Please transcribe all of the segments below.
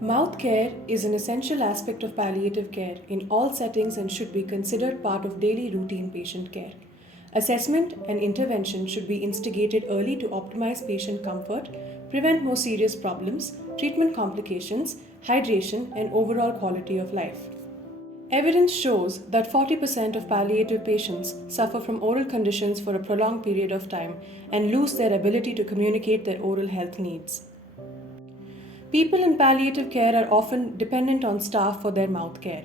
Mouth care is an essential aspect of palliative care in all settings and should be considered part of daily routine patient care. Assessment and intervention should be instigated early to optimize patient comfort, prevent more serious problems, treatment complications, hydration, and overall quality of life. Evidence shows that 40% of palliative patients suffer from oral conditions for a prolonged period of time and lose their ability to communicate their oral health needs. People in palliative care are often dependent on staff for their mouth care.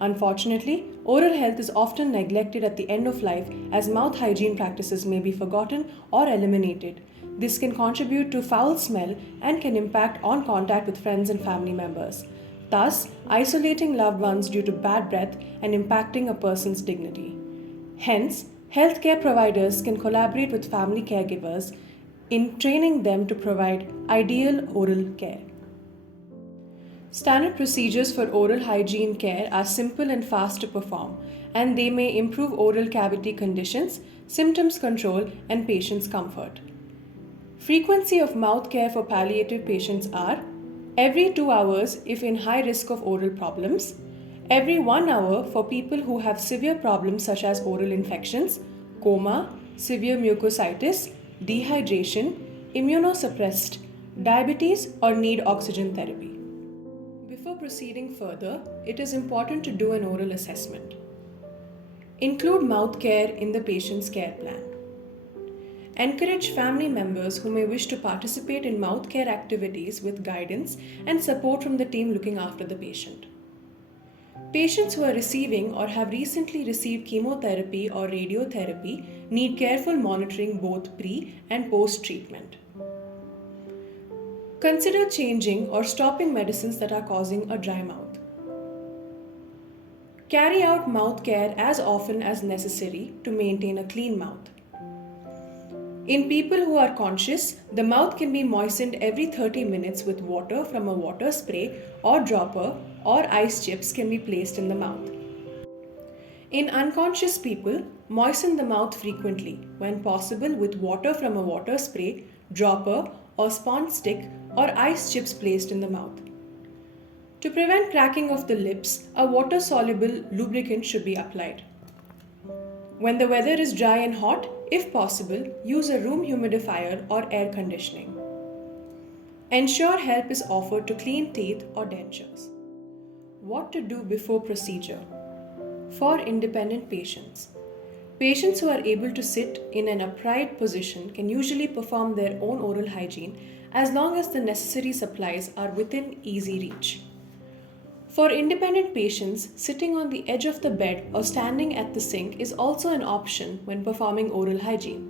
Unfortunately, oral health is often neglected at the end of life as mouth hygiene practices may be forgotten or eliminated. This can contribute to foul smell and can impact on contact with friends and family members, thus isolating loved ones due to bad breath and impacting a person's dignity. Hence, healthcare providers can collaborate with family caregivers in training them to provide ideal oral care. Standard procedures for oral hygiene care are simple and fast to perform, and they may improve oral cavity conditions, symptoms control, and patient's comfort. Frequency of mouth care for palliative patients are every 2 hours if in high risk of oral problems, every 1 hour for people who have severe problems such as oral infections, coma, severe mucositis, dehydration, immunosuppressed, diabetes, or need oxygen therapy. Before proceeding further, it is important to do an oral assessment. Include mouth care in the patient's care plan. Encourage family members who may wish to participate in mouth care activities with guidance and support from the team looking after the patient. Patients who are receiving or have recently received chemotherapy or radiotherapy need careful monitoring both pre and post treatment. Consider changing or stopping medicines that are causing a dry mouth. Carry out mouth care as often as necessary to maintain a clean mouth. In people who are conscious, the mouth can be moistened every 30 minutes with water from a water spray or dropper, or ice chips can be placed in the mouth. In unconscious people, moisten the mouth frequently, when possible with water from a water spray, dropper, or sponge stick or ice chips placed in the mouth. To prevent cracking of the lips, a water-soluble lubricant should be applied. When the weather is dry and hot, if possible, use a room humidifier or air conditioning. Ensure help is offered to clean teeth or dentures. What to do before procedure? For independent patients. Patients who are able to sit in an upright position can usually perform their own oral hygiene as long as the necessary supplies are within easy reach. For independent patients, sitting on the edge of the bed or standing at the sink is also an option when performing oral hygiene.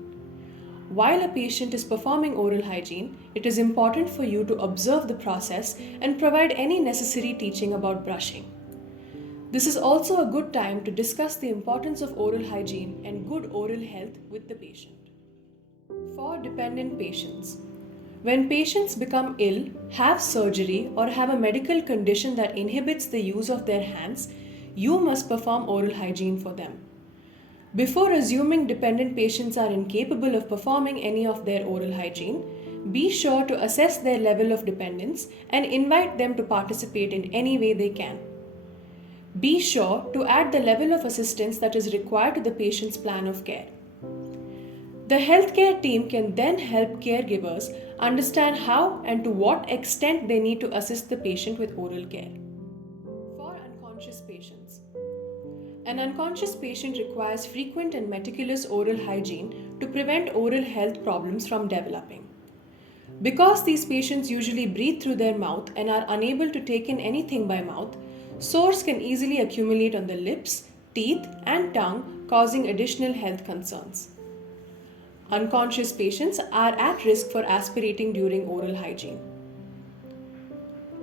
While a patient is performing oral hygiene, it is important for you to observe the process and provide any necessary teaching about brushing. This is also a good time to discuss the importance of oral hygiene and good oral health with the patient. For dependent patients, when patients become ill, have surgery, or have a medical condition that inhibits the use of their hands, you must perform oral hygiene for them. Before assuming dependent patients are incapable of performing any of their oral hygiene, be sure to assess their level of dependence and invite them to participate in any way they can. Be sure to add the level of assistance that is required to the patient's plan of care. The healthcare team can then help caregivers understand how and to what extent they need to assist the patient with oral care. For unconscious patients, an unconscious patient requires frequent and meticulous oral hygiene to prevent oral health problems from developing. Because these patients usually breathe through their mouth and are unable to take in anything by mouth, sores can easily accumulate on the lips, teeth, and tongue, causing additional health concerns. Unconscious patients are at risk for aspirating during oral hygiene.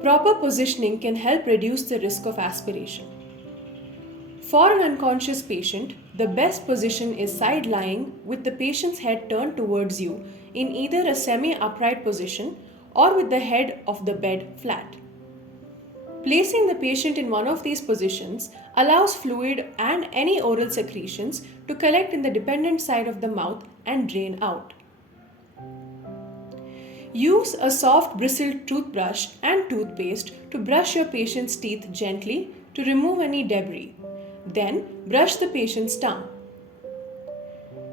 Proper positioning can help reduce the risk of aspiration. For an unconscious patient, the best position is side lying with the patient's head turned towards you in either a semi-upright position or with the head of the bed flat. Placing the patient in one of these positions allows fluid and any oral secretions to collect in the dependent side of the mouth and drain out. Use a soft bristled toothbrush and toothpaste to brush your patient's teeth gently to remove any debris. Then brush the patient's tongue.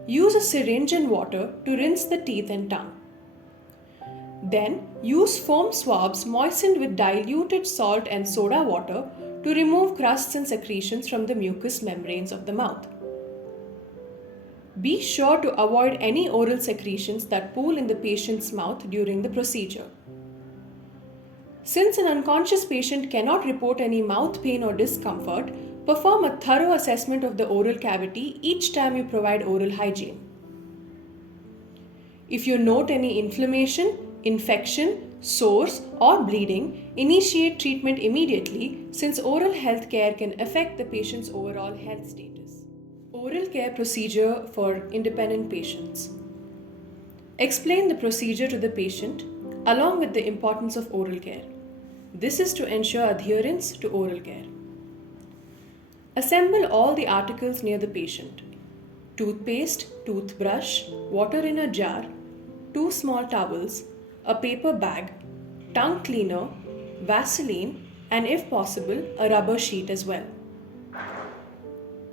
Use a syringe and water to rinse the teeth and tongue. Then use foam swabs moistened with diluted salt and soda water to remove crusts and secretions from the mucous membranes of the mouth. Be sure to avoid any oral secretions that pool in the patient's mouth during the procedure. Since an unconscious patient cannot report any mouth pain or discomfort, perform a thorough assessment of the oral cavity each time you provide oral hygiene. If you note any inflammation, infection, sores, or bleeding, initiate treatment immediately since oral health care can affect the patient's overall health status. Oral care procedure for independent patients. Explain the procedure to the patient along with the importance of oral care. This is to ensure adherence to oral care. Assemble all the articles near the patient: toothpaste, toothbrush, water in a jar, 2 small towels, a paper bag, tongue cleaner, Vaseline, and if possible, a rubber sheet as well.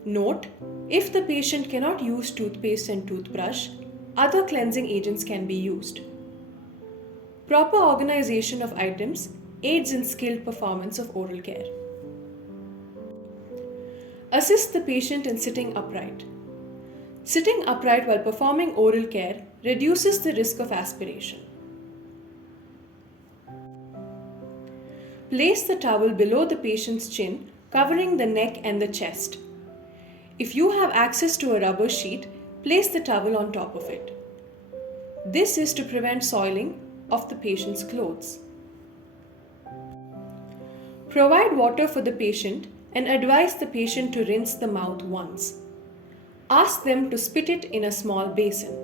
Note, if the patient cannot use toothpaste and toothbrush, other cleansing agents can be used. Proper organization of items aids in skilled performance of oral care. Assist the patient in sitting upright. Sitting upright while performing oral care reduces the risk of aspiration. Place the towel below the patient's chin, covering the neck and the chest. If you have access to a rubber sheet, place the towel on top of it. This is to prevent soiling of the patient's clothes. Provide water for the patient and advise the patient to rinse the mouth once. Ask them to spit it in a small basin.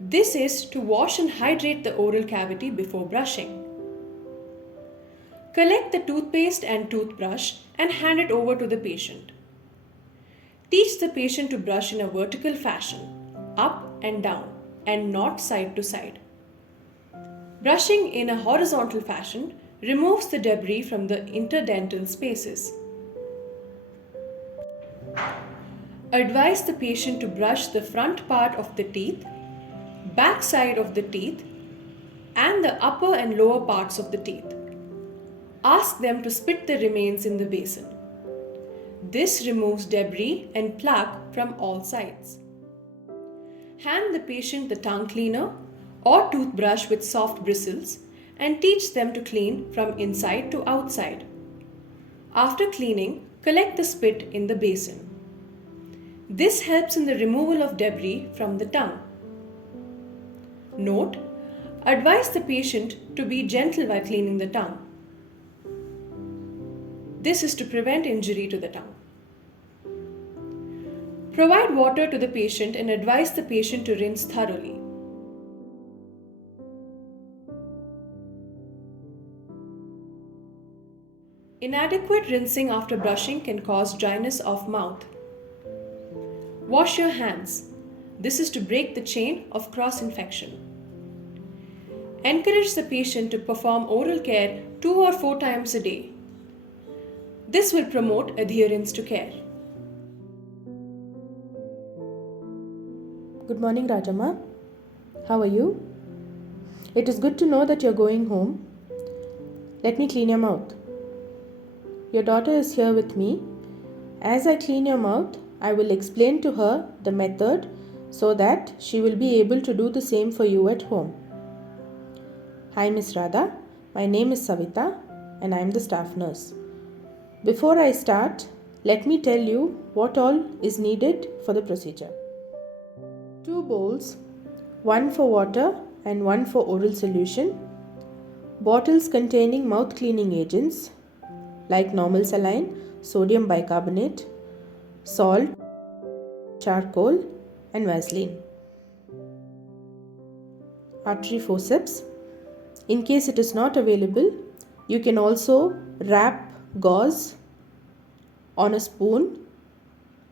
This is to wash and hydrate the oral cavity before brushing. Collect the toothpaste and toothbrush and hand it over to the patient. Teach the patient to brush in a vertical fashion, up and down, and not side to side. Brushing in a horizontal fashion removes the debris from the interdental spaces. Advise the patient to brush the front part of the teeth, back side of the teeth, and the upper and lower parts of the teeth. Ask them to spit the remains in the basin. This removes debris and plaque from all sides. Hand the patient the tongue cleaner or toothbrush with soft bristles and teach them to clean from inside to outside. After cleaning, collect the spit in the basin. This helps in the removal of debris from the tongue. Note, advise the patient to be gentle while cleaning the tongue. This is to prevent injury to the tongue. Provide water to the patient and advise the patient to rinse thoroughly. Inadequate rinsing after brushing can cause dryness of mouth. Wash your hands. This is to break the chain of cross-infection. Encourage the patient to perform oral care 2 or 4 times a day. This will promote adherence to care. Good morning, Rajamma. How are you? It is good to know that you're going home. Let me clean your mouth. Your daughter is here with me. As I clean your mouth, I will explain to her the method so that she will be able to do the same for you at home. Hi, Miss Radha. My name is Savita and I am the staff nurse. Before I start, let me tell you what all is needed for the procedure. 2 bowls, one for water and one for oral solution, bottles containing mouth cleaning agents like normal saline, sodium bicarbonate, salt, charcoal and Vaseline. Artery forceps. In case it is not available, you can also wrap gauze on a spoon,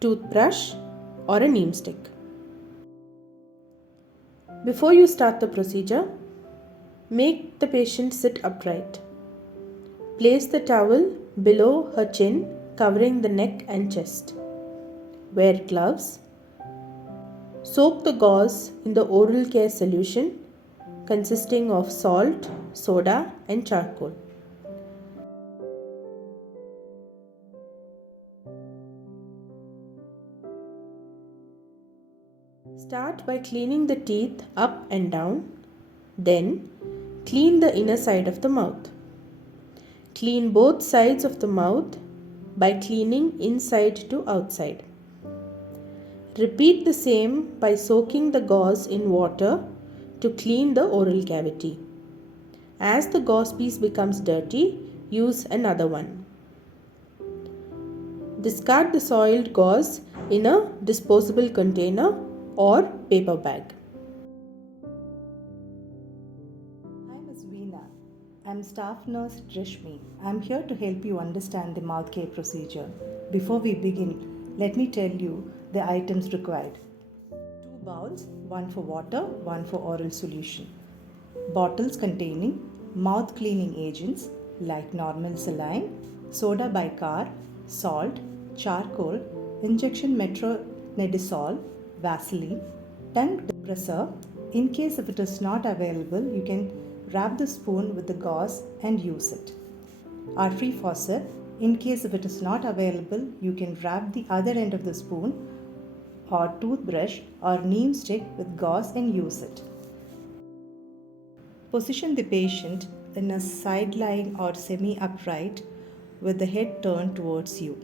toothbrush or a neem stick. Before you start the procedure, Make the patient sit upright. Place the towel below her chin, covering the neck and chest. Wear gloves. Soak the gauze in the oral care solution consisting of salt, soda, and charcoal. Start by cleaning the teeth up and down. Then, clean the inner side of the mouth. Clean both sides of the mouth by cleaning inside to outside. Repeat the same by soaking the gauze in water to clean the oral cavity. As the gauze piece becomes dirty, use another one. Discard the soiled gauze in a disposable container or paper bag. Hi, Ms. Veena. I'm staff nurse Rishmi. I'm here to help you understand the mouth care procedure. Before we begin, let me tell you the items required. 2 bowls, one for water, one for oral solution. Bottles containing mouth cleaning agents like normal saline, soda bicarb, salt, charcoal, injection metronidazole, Vaseline, tongue depressor. In case if it is not available, you can wrap the spoon with the gauze and use it. Our free faucet. In case if it is not available, you can wrap the other end of the spoon or toothbrush or neem stick with gauze and use it. Position the patient in a side lying or semi upright with the head turned towards you.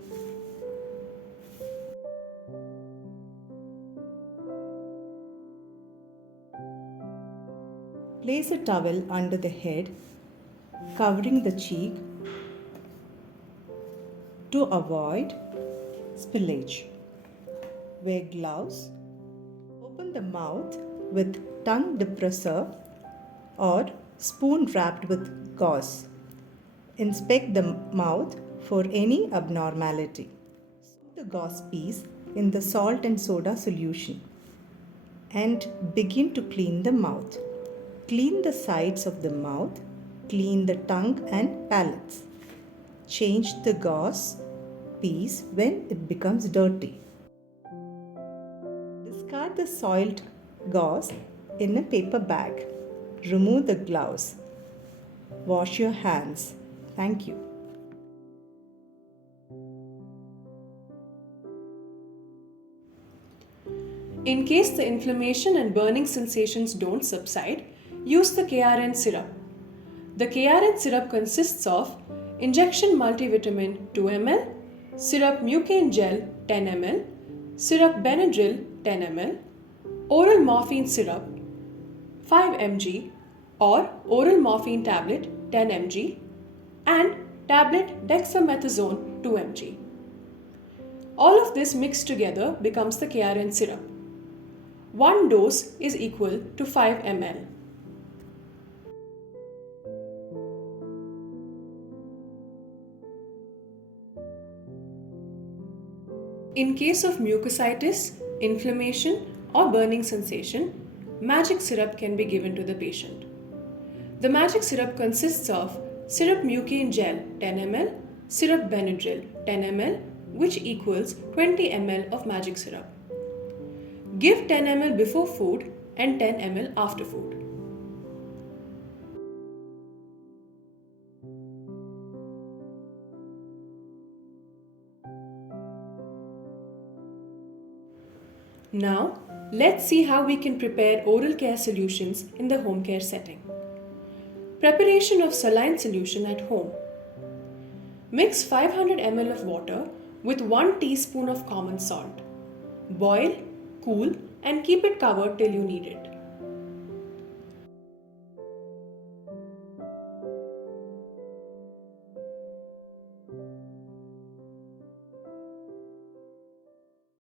Place a towel under the head, covering the cheek to avoid spillage. Wear gloves. Open the mouth with tongue depressor or spoon wrapped with gauze. Inspect the mouth for any abnormality. Soak the gauze piece in the salt and soda solution and begin to clean the mouth. Clean the sides of the mouth, clean the tongue and palates. Change the gauze piece when it becomes dirty. Discard the soiled gauze in a paper bag. Remove the gloves. Wash your hands. Thank you. In case the inflammation and burning sensations don't subside, use the KRN syrup. The KRN syrup consists of injection multivitamin 2 ml, syrup mucane gel 10 ml, syrup Benadryl 10 ml, oral morphine syrup 5 mg or oral morphine tablet 10 mg and tablet dexamethasone 2 mg. All of this mixed together becomes the KRN syrup. One dose is equal to 5 ml. In case of mucositis, inflammation or burning sensation, magic syrup can be given to the patient. The magic syrup consists of syrup mucane gel 10 ml, syrup Benadryl 10 ml, which equals 20 ml of magic syrup. Give 10 ml before food and 10 ml after food. Now, let's see how we can prepare oral care solutions in the home care setting. Preparation of saline solution at home. Mix 500 ml of water with 1 teaspoon of common salt. Boil, cool, and keep it covered till you need it.